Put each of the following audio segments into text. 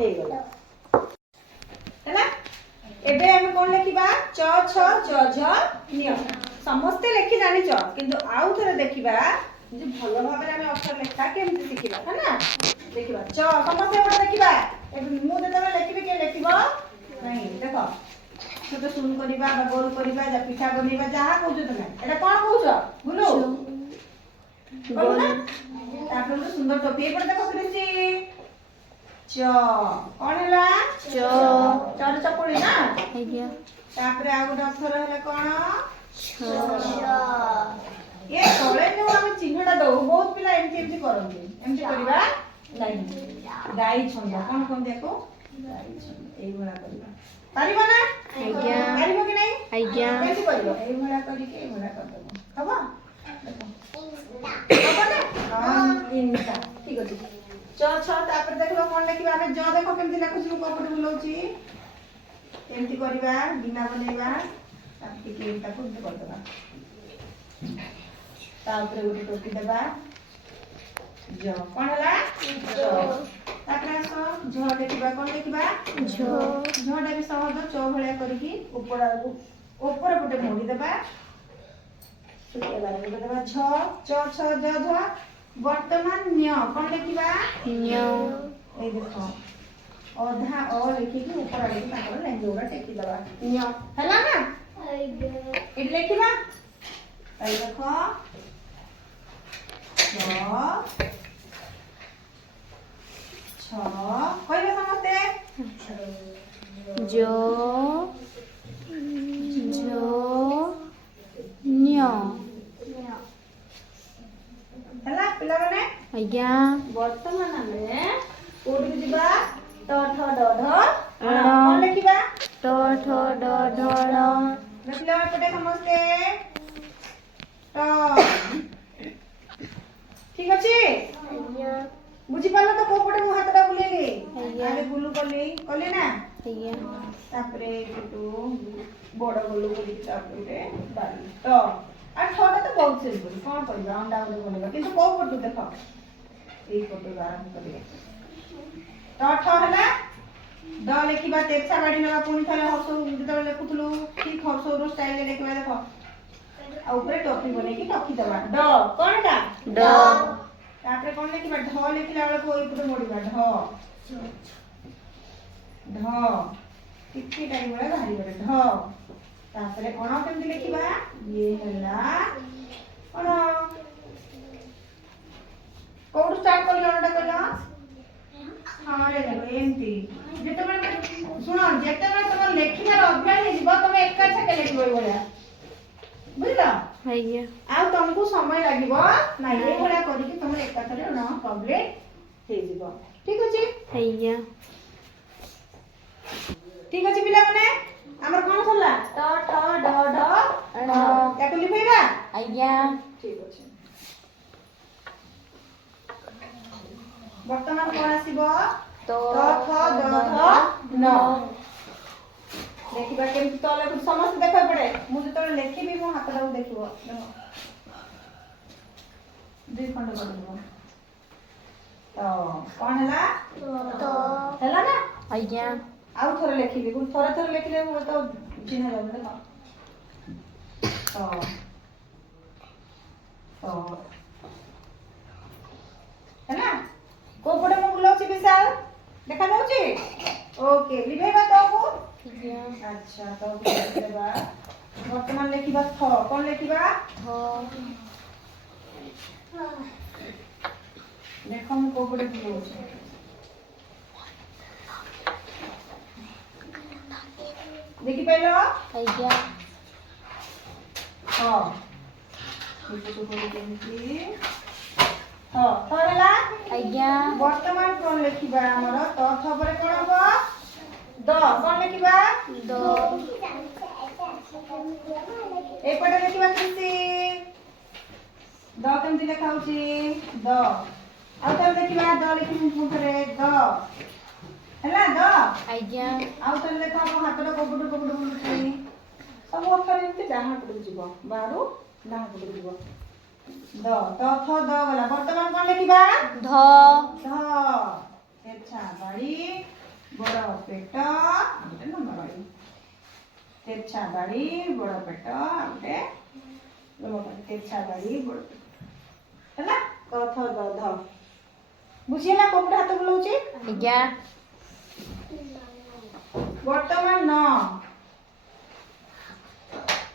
हे गला हैला एबे हम कोन लिखिबा च छ ज झ न्य समस्त लेखि जानि छ किंतु आउ थरे देखिबा जे भलो भाबरे हम अक्षर लेखा केमति सिखिबा है ना देखिबा च समस्त एबे देखिबा एबे मु जेतबे लेखिबे के लेखिबो नहीं देखो छोट सुन करिबा बा गोल करिबा जा पिठा बनेबा जहा कहू तमे एटा कोन कहू भुलु गोल तापर सुंदर टोपी एपड़ देखो कृषि च कोन हला च चार चपड़ी ना आज्ञा तापर आ गोटे अक्षर हला कोन छ ये तळे जो हम चिन्हटा दउ बहुत पिला एमती करंती एमती करबा नहीं गाई छंदा कोन कोन देखो गाई छंदा एई भला करबा पारिबो ना आज्ञा पारिबो कि नहीं आज्ञा कैसे करबो एई भला करी के एई भला कर दबो हबो हबो ना हां इनका ठीक अछि च छ तापर देखलो कोन लिखिबा ଆମେ ज देखो केमति लिखुछी मु कपट बुलौची एमति करबा बिना बनेबा ताकि के ताको कर देबा ता ऊपर गोटे टोपी देबा ज कोन हला ज तापर आसो झ देखिबा कोन देखिबा झ झटा भी सहज च भलिया करके ऊपर गोटे मोड़ी देबा सुके बारे गोटे देबा झ च छ ज झ वर्तमान न्य कोन देखिबा न्य ए देखो अधा अ लिखि के ऊपर आले तापर लाइन जोड़ा टेकी देबा न्य हला ना इड लिखिबा आई देखो छ कहले समझते जो जो न्य हला पिला माने आज्ञा वर्तमान में कोड दिबा ट ठ ड ढ कोन लिखिबा ट ठ ड ढ ण पिला पटे समझते ट ठीक अछि आज्ञा बुझी पालो तो कोपटे मु हातटा बुलेली आगे गुलु कली ना आज्ञा तापरे टू बड़ गुलु बुली तापरे बाली तो आ छोटा तो बहुत सिंपल कोन करबा अंडा गुलु बनेबा किंतु को पटु देखो एई पटु आरंभ करिए तो ठ हला द लिखिबा तेरछा बाडी नबा पुनी थले हसो जतले लेखुथलु ठीक हसो रो स्टाइल ले लिखबा देखो आ ऊपर टोपी बने की टोकी दबा ड कोनटा ड तापरे कोन लिखिबा ढ लिखिला बेला को ऊपर मोड़िबा ढ ढ किछि टाइम बेला बाहरी बडे ढ तापरे अण केमति लिखिबा ये हला अण कोड स्टार्ट करले अणटा करला हां रे देखो एमती जेते बेला सुनो जेते बेला तुम लेखिबार अभ्यास हे जिवो तुम एका छके लिखबो बोला बुझला आइए आ तुमको समय लागिबो ना ये भला करी कि तुम एका थरे न कंप्लीट हे जिवो ठीक अछि आइए ठीक अछि पिला माने हमर कोन छला ट ठ ड ढ ण याको लिखैबा आइए ठीक अछि वर्तमान कोन आसीबो ट ठ ड ढ न देखिबा केमति तले कुछ समस्त देखै पड़े मु जतो लेखिबी मो हातटा देखिबो दुई खंड कर देबो तो कोन हला तो हला ना आज्ञा आउ थोरे लेखिबी गुण थोरे थोरे लेखिले मु तो चिन्ह जाबे देखो तो हला को पड़े मु बुलाउची विशाल देखा जाउची ओके लिखेबा तो को अच्छा तो लिखेबा वर्तमान लिखिबा थ कोन लिखिबा थ देखो मु को पड़े बुलाउची देखि पाइलो आज्ञा हां देखो तो केमति हां थरला आज्ञा वर्तमान कोन लिखिबा हमर त थ परे कोन हबो द कोन लिखिबा द ए पटे लिखिबा किसी द केमति लिखा होची द आ त लिखिबा द लिखि मुखरे द हला द आज्ञा आ त लिखा को हातटा कोबुडु बोलुची सब अक्षर एमति डाहा पडु जीवो बारू डाहा पडु जीवो द त थ द वाला वर्तमान कोन लिखिबा ध ध अच्छा बाड़ी बड़ पेट गोटे लंबा बाड़ी तेरछा बाड़ी बड़ पेट गोटे लंबा बाड़ी तेरछा बाड़ी बड़ पेट है कथ ध बुझीला कोपटे हाथ बुलाऊची आज्ञा वर्तमान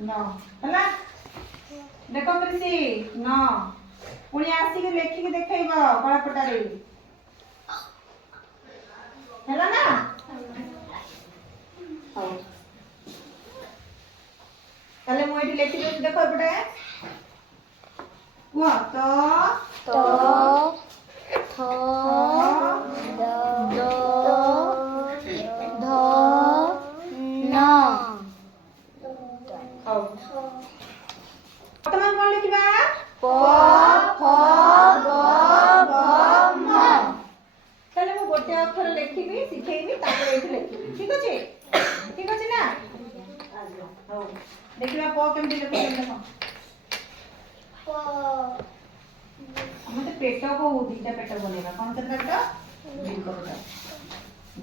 न है देख कृषि न पुणी आसिक लेखिक देखब कलापटारे है ना हौ ताले मु एठी लेखि देख देखो एपटे कुह तो थ द ध न हौ वर्तमान कोन लिखिबा प फ ब भ म ताले मु गोटे अक्षर लिखिबी सिखेइबी तापर एठी लिखिबी ठीक अछि ना हौ देखिबा प केमति लिखो देखो हम तो पेट को दीटा पेट बनेगा कौन सा पेट दीटा पेट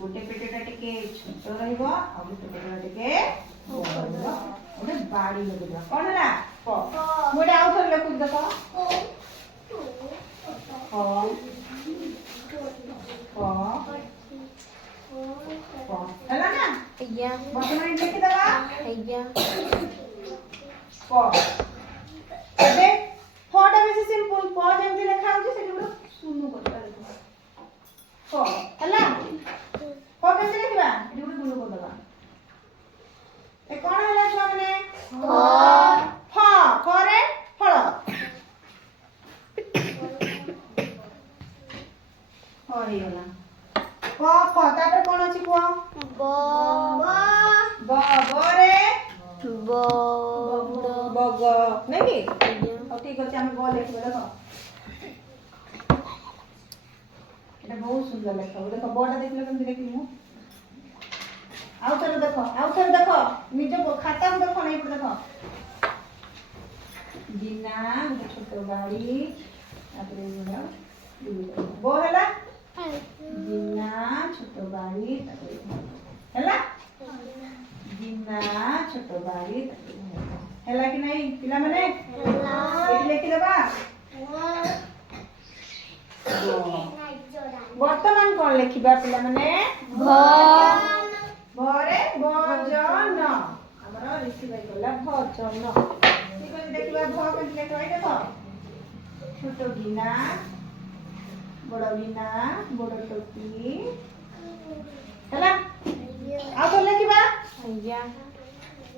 गोटे पेटटा टिके छोट रहइबो आ गोटे पेटटा टिके बड़ रहइबो ओने बाड़ी लगइबो कोन हला प मोडे आउ थर लिखु देखो प हला ना आज्ञा वर्तमान लिखि देबा आज्ञा प अबे फटा बेसी सिंपल प जेमति लेखा होची सेठी गुड सुनु करता देखो प हला प केमति लिखिबा एठी गुड गुण कर देबा ए कोन हला छुआ माने फ रे फल हो रे होला प फ तापर कोन अछि को ब ब रे ब बग नै कि आज्ञा और ठीक अछि हम ग लिखबे देखो এটা बहुत सुंदर लेखा देखो बड़ा देखले केमति लिखिमु आउ थर देखो निज खाता में देखो नहीं पड़ देखो बिना छोट गाड़ी तापर गुड़ा बो हला बिना छोट गाड़ी तापर हला बिना छोट गाड़ी हला कि नहीं पिला माने एठी लेखि देबा वर्तमान कोन लिखिबा पिला माने भ भरे भजन हमरा ऋषि भाई गला भजन ठीक है देखिबा भ केमति लेखबा देखो छोट गिना बड़ टोपी हला आ तो लेखिबा आज्ञा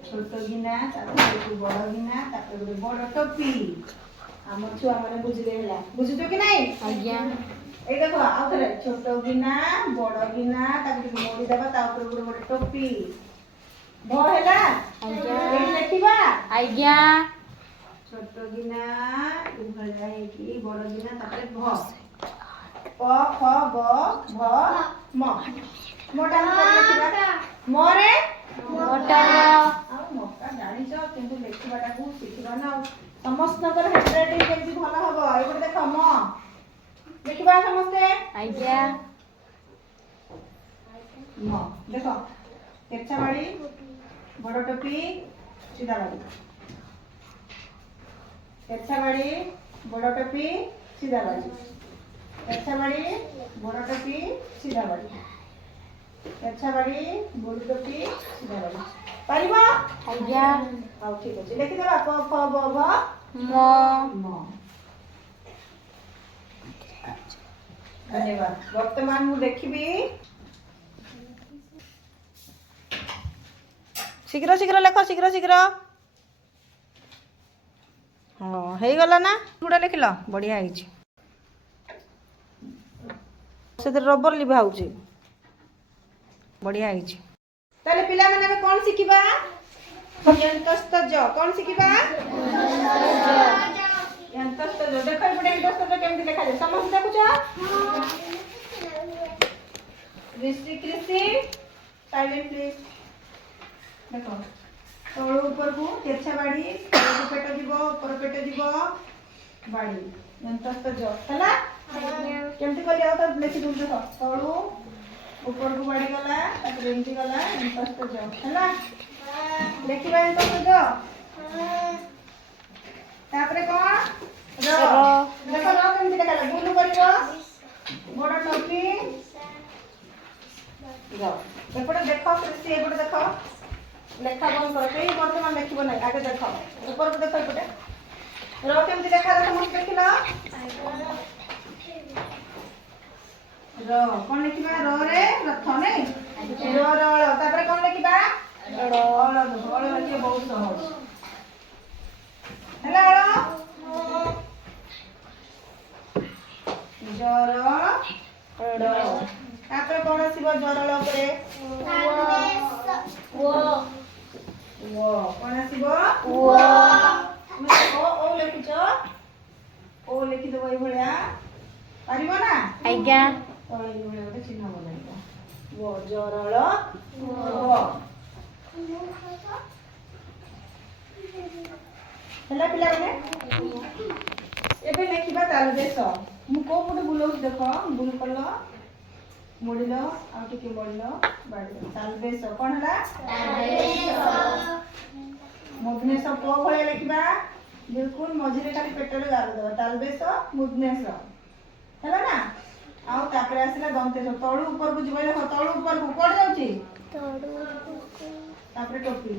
छोट गिना तापर बड़ गिना तापर बड़ टोपी हम छुआ माने बुझले हला बुझितो कि नहीं आज्ञा ए देखो आउ थरे छोट गिना बड़ गिना तापर मोड़ी देबा ता ऊपर गुड बड़ टोपी भ हला आज्ञा एठी लेखिबा आज्ञा छोट गिना उभर जाए कि बड़ गिना तापर भ प फ ब भ म मोटा कर लेखिबा मरे मटर आ मोटा जानि छ किंतु लेखिबाटा को शिखिबा ना समस्त नगर हैंडराइटिंग केमति भला हबो एबे देखो म लिखिबा समस्ते आज्ञा म देखो तेरछा बाड़ी बड़ टोपी सीधा बाड़ी तेरछा बाड़ी बड़ टोपी सीधा बाड़ी तेरछा बाड़ी बड़ टोपी सीधा बाड़ी तेरछा बाड़ी बड़ टोपी सीधा बाड़ी पारिबो आज्ञा हाउ ठीक अछि लिखि देबा प फ ब भ म म धन्यवाद वर्तमान मु देखिबी शीघ्र शीघ्र लेख शीघ्र हाँ हो गला ना गुड़ा लिखिल बढ़िया है से रबर लिभा होची बढ़िया है ताले पिला माने कौन शिखिबा यंतस्त ज कौन शिखिबा यंतस्त ज देखो एपटे यंतस्त ज केमति लिखा जाय समस्त देखुछ ऋषि कृषि साइलेंट प्लीज देखो तळु ऊपर को तेरछा बाड़ी तळु पेट जीवो ऊपर पेट जीवो बाड़ी यंतस्त ज हला केमति करिया तो लिखि दूं देखो तळु ऊपर को बढ़ी गला तापर एमती गला इंटरेस्ट जो हैला देखिबा इंटरेस्ट जो तापर कोन देखो केमती देखा बुलू करियो बड़ टोपी जाओ एपटे देखो कृषि एपटे देखो लेखा बंद कर कई वर्तमान देखिबो नै आगे देखो ऊपर को देखो एपटे रो केमती देखा देखो मुझ देखिला रो कोन लिखिबा रो रे रथ नै रो रो तापर कोन लिखिबा रो रो लिखिबा बहुत सहज हैला रो जर रो तापर कोन आसीबो जरल उपरे वो कोन आसीबो वो ओ लिखिछ ओ लिखि देबो ए भलिया पारिबो ना आज्ञा तो ए भलिया गोटे चिन्ह बनाइबो वो जरल वो हैला पिला बने एबे लिखिबा ताल देश मु को पटे बुलौ देखो बुल करलो मोडिलो आ टिके मोडिलो बाडी ताल देश कोन हला मुदनेश को भले लिखिबा बिल्कुल मझिरे खाली पेटरे गार दबा ताल बेस मुदनेश हैला ना आउ तापर आसिला दंतेश तळु ऊपर को जिबो देखो तळु ऊपर को कोड जाउची तापर टोपी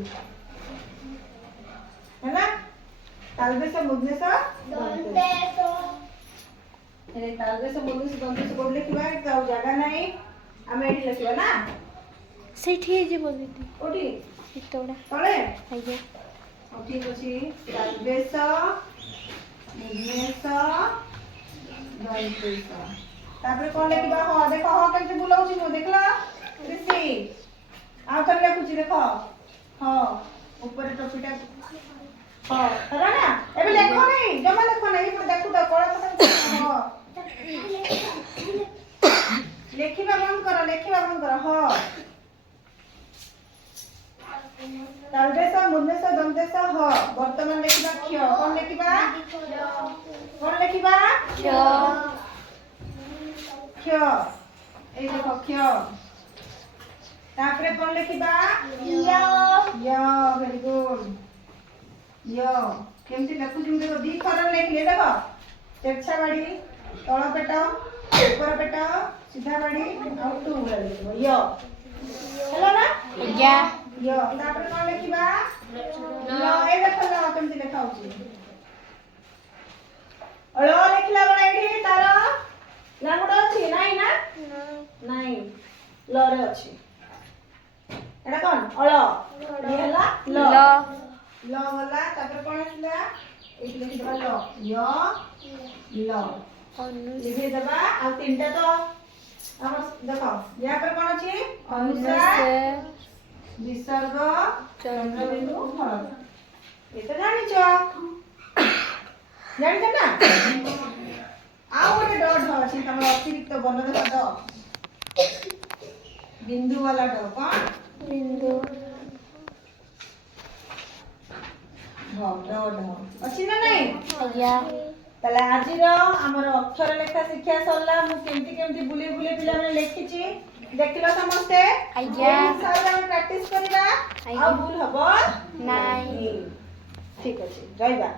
हैला ताल बेस मुदनेश दंतेश ए ताल बेस मुदनेश दंतेश कोड लिखिबा जाउ जागा नाही आमे एठी लिखिबा ना सेठी जे बोलती ओठी इतोडा तळे आज्ञा ठीक अछि ताल बेस मुदनेश दंतेश तापर कोन लिखिबा हो देखो हो केमती बुलाउची मु देखला ऋषि आ कर लिखुची देखो हो ऊपर टोपीटा हो हरा ना एबे लेखो नै जमा लेखो नै पर देखु त कोळा पटा हो लेखिबा बंद कर हो तालबेस मुदनेश दंतेश हो वर्तमान लिखिबा क्ष कोन लिखिबा क्ष ए देखो क्ष तापरे कोन लिखिबा य वेरी गुड य केमती लिखु जिम देखो दी खरन लिखले देखो तेरछा बाड़ी तळ पेट ऊपर पेट सीधा बाड़ी आ टू लिखबो य हेलो ना आज्ञा य तापरे कोन लिखिबा ल ए देखो ल केमती लिखा होची ल लिखला बडा एठी तार लांगुड अछि नाही ना नाही ल रे अछि एटा कोन अळ ये हला ल ल वाला तापर कोन आइला एक लिखि दबा ल य ल लिखि दबा आ तीनटा तो हम देखो या पर कोन अछि अनुस्वार विसर्ग चंद्र बिंदु फल ये तो जानि छ ना आ गोटे डॉट अछि तमर अतिरिक्त बन देखो द बिंदु वाला ड कोन बिंदु अच्छी ना नहीं आज्ञा तले आज रो हमर अक्षर लेखा शिक्षा सरला मु केमती बुले बुले पिला माने लेखिची देखिलो समस्ते आज्ञा सारा हम प्रैक्टिस करिबा आ भूल हबो नाही ठीक अछि जाइबा